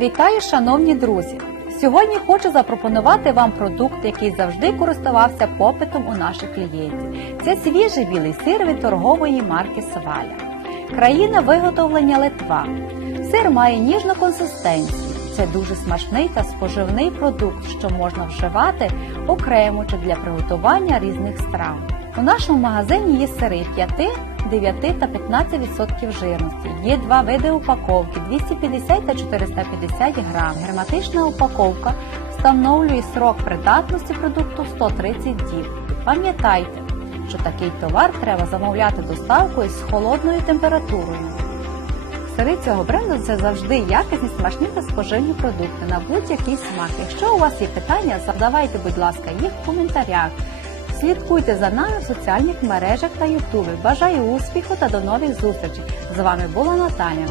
Вітаю, шановні друзі! Сьогодні хочу запропонувати вам продукт, який завжди користувався попитом у наших клієнтів. Це свіжий білий сир від торгової марки Сваля. Країна виготовлення Литва. Сир має ніжну консистенцію. Це дуже смачний та споживний продукт, що можна вживати окремо чи для приготування різних страв. У нашому магазині є сири 5, 9 та 15% жирності. Є два види упаковки 250 та 450 грам. Герметична упаковка встановлює срок придатності продукту 130 діб. Пам'ятайте, що такий товар треба замовляти доставкою з холодною температурою. Сири цього бренду це завжди якісні, смачні та споживні продукти на будь-який смак. Якщо у вас є питання, задавайте, будь ласка, їх в коментарях. Слідкуйте за нами в соціальних мережах та Ютубі. Бажаю успіху та до нових зустрічей! З вами була Наталя.